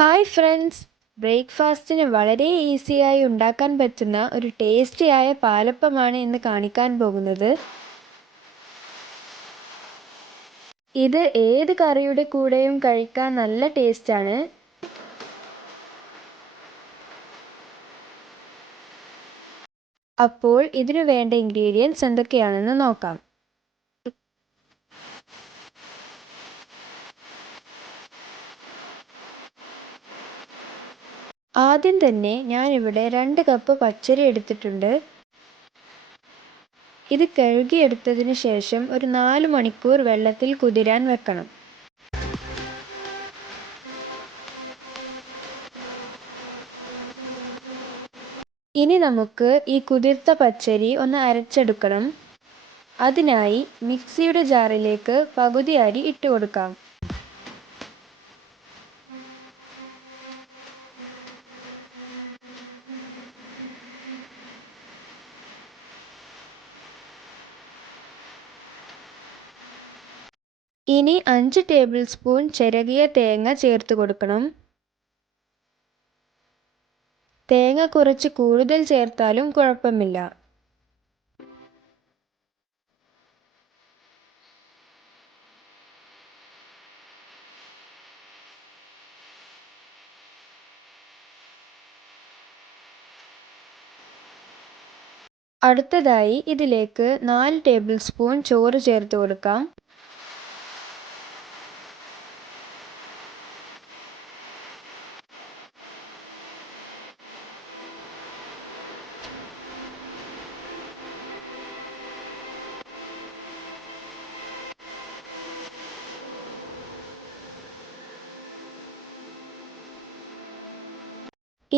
Hi friends, ബ്രേക്ക്ഫാസ്റ്റിന് വളരെ ഈസിയായി ഉണ്ടാക്കാൻ പറ്റുന്ന ഒരു ടേസ്റ്റിയായ പാലപ്പമാണ് ഇന്ന് കാണിക്കാൻ പോകുന്നത്. ഇത് ഏത് കറിയുടെ കൂടെയും കഴിക്കാൻ നല്ല ടേസ്റ്റാണ്. അപ്പോൾ ഇതിനു വേണ്ട ഇൻഗ്രീഡിയൻസ് എന്തൊക്കെയാണെന്ന് നോക്കാം. ആദ്യം തന്നെ ഞാനിവിടെ 2 കപ്പ് പച്ചരി എടുത്തിട്ടുണ്ട്. ഇത് കഴുകിയെടുത്തതിന് ശേഷം ഒരു 4 മണിക്കൂർ വെള്ളത്തിൽ കുതിരാൻ വെക്കണം. ഇനി നമുക്ക് ഈ കുതിർത്ത പച്ചരി ഒന്ന് അരച്ചെടുക്കണം. അതിനായി മിക്സിയുടെ ജാറിലേക്ക് പകുതി അരി ഇട്ട് കൊടുക്കാം. ഇനി 5 ടേബിൾ സ്പൂൺ ചിരകിയ തേങ്ങ ചേർത്ത് കൊടുക്കണം. തേങ്ങ കുറച്ച് കൂടുതൽ ചേർത്താലും കുഴപ്പമില്ല. അടുത്തതായി ഇതിലേക്ക് 4 ടേബിൾ സ്പൂൺ ചോറ് ചേർത്ത് കൊടുക്കാം.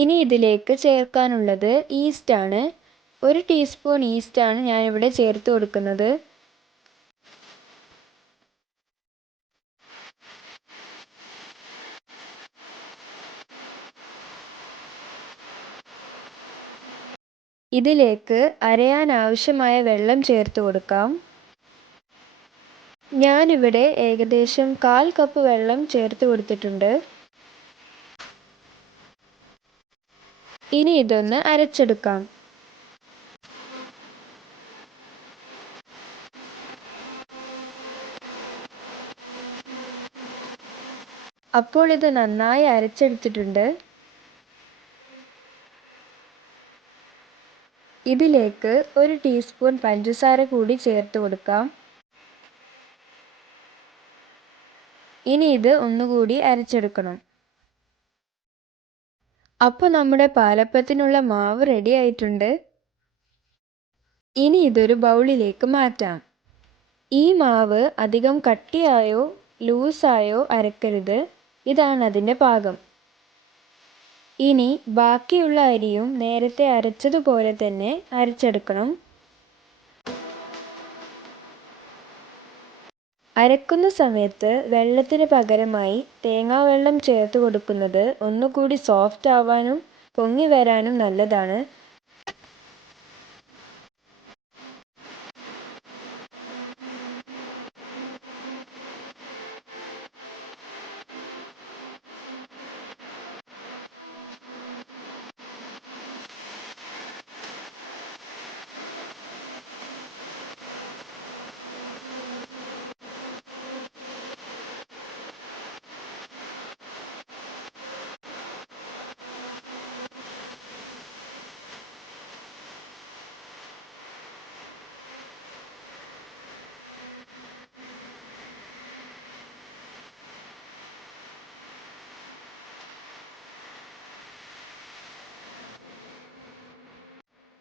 ഇനി ഇതിലേക്ക് ചേർക്കാനുള്ളത് ഈസ്റ്റാണ്. 1 ടീസ്പൂൺ ഈസ്റ്റാണ് ഞാനിവിടെ ചേർത്ത് കൊടുക്കുന്നത്. ഇതിലേക്ക് അരയാൻ ആവശ്യമായ വെള്ളം ചേർത്ത് കൊടുക്കാം. ഞാനിവിടെ ഏകദേശം 1/4 കപ്പ് വെള്ളം ചേർത്ത് കൊടുത്തിട്ടുണ്ട്. ഇനി ഇതൊന്ന് അരച്ചെടുക്കാം. അപ്പോൾ ഇത് നന്നായി അരച്ചെടുത്തിട്ടുണ്ട്. ഇതിലേക്ക് 1 ടീസ്പൂൺ പഞ്ചസാര കൂടി ചേർത്ത് കൊടുക്കാം. ഇനി ഇത് ഒന്നുകൂടി അരച്ചെടുക്കണം. അപ്പോൾ നമ്മുടെ പാലപ്പത്തിനുള്ള മാവ് റെഡി ആയിട്ടുണ്ട്. ഇനി ഇതൊരു ബൗളിലേക്ക് മാറ്റാം. ഈ മാവ് അധികം കട്ടിയായോ ലൂസായോ അരക്കരുത്. ഇതാണ് അതിൻ്റെ പാകം. ഇനി ബാക്കിയുള്ള അരിയും നേരത്തെ അരച്ചതുപോലെ തന്നെ അരച്ചെടുക്കണം. അരക്കുന്ന സമയത്ത് വെള്ളത്തിന് പകരമായി തേങ്ങാവെള്ളം ചേർത്ത് കൊടുക്കുന്നത് ഒന്നുകൂടി സോഫ്റ്റ് ആവാനും പൊങ്ങി വരാനും നല്ലതാണ്.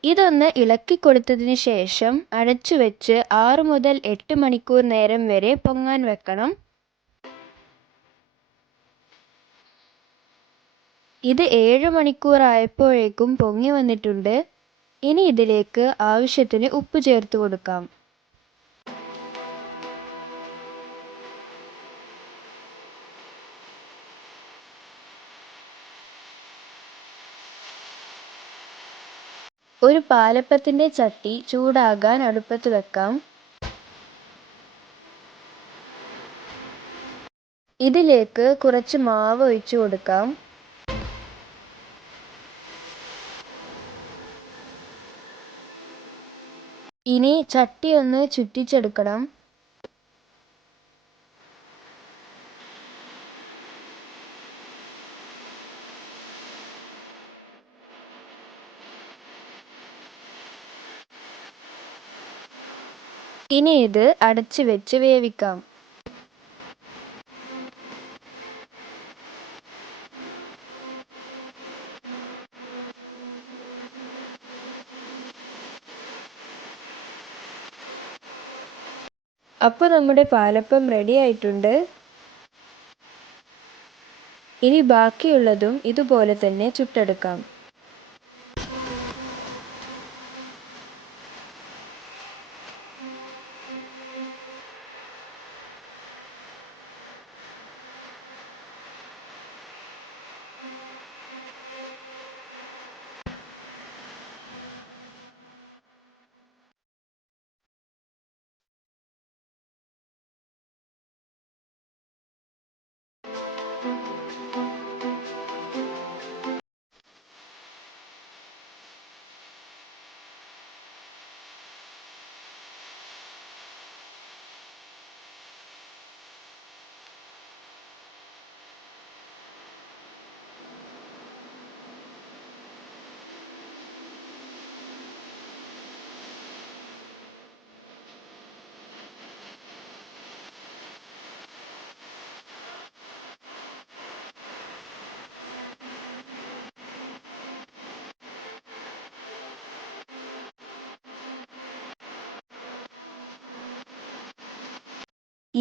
ഇതൊന്ന് ഇളക്കി കൊടുത്തതിന് ശേഷം അടച്ചു വെച്ച് 6 മുതൽ 8 മണിക്കൂർ നേരം വരെ പൊങ്ങാൻ വെക്കണം. ഇത് 7 മണിക്കൂർ ആയപ്പോഴേക്കും പൊങ്ങി വന്നിട്ടുണ്ട്. ഇനി ഇതിലേക്ക് ആവശ്യത്തിന് ഉപ്പ് ചേർത്ത് കൊടുക്കാം. ഒരു പാലപ്പത്തിൻ്റെ ചട്ടി ചൂടാകാൻ അടുപ്പത്ത് വെക്കാം. ഇതിലേക്ക് കുറച്ച് മാവ് ഒഴിച്ചു കൊടുക്കാം. ഇനി ചട്ടി ഒന്ന് ചുറ്റിച്ചെടുക്കണം. ഇനി ഇത് അടച്ചു വെച്ച് വേവിക്കാം. അപ്പോൾ നമ്മുടെ പാലപ്പം റെഡി ആയിട്ടുണ്ട്. ഇനി ബാക്കിയുള്ളതും ഇതുപോലെ തന്നെ ചുട്ടെടുക്കാം.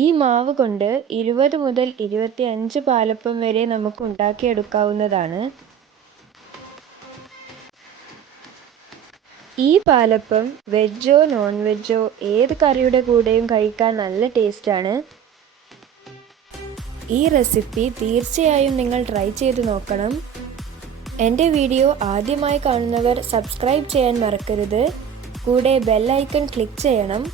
ഈ മാവ് കൊണ്ട് 20 മുതൽ 25 പാലപ്പം വരെ നമുക്ക് ഉണ്ടാക്കിയെടുക്കാവുന്നതാണ്. ഈ പാലപ്പം വെജോ നോൺ വെജോ ഏത് കറിയുടെ കൂടെയും കഴിക്കാൻ നല്ല ടേസ്റ്റാണ്. ഈ റെസിപ്പി തീർച്ചയായും നിങ്ങൾ ട്രൈ ചെയ്ത് നോക്കണം. എൻ്റെ വീഡിയോ ആദ്യമായി കാണുന്നവർ സബ്സ്ക്രൈബ് ചെയ്യാൻ മറക്കരുത്. കൂടെ ബെൽ ഐക്കൺ ക്ലിക്ക് ചെയ്യണം.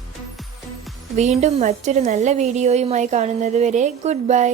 വീണ്ടും മറ്റൊരു നല്ല വീഡിയോയുമായി കാണുന്നത് വരെ ഗുഡ് ബൈ.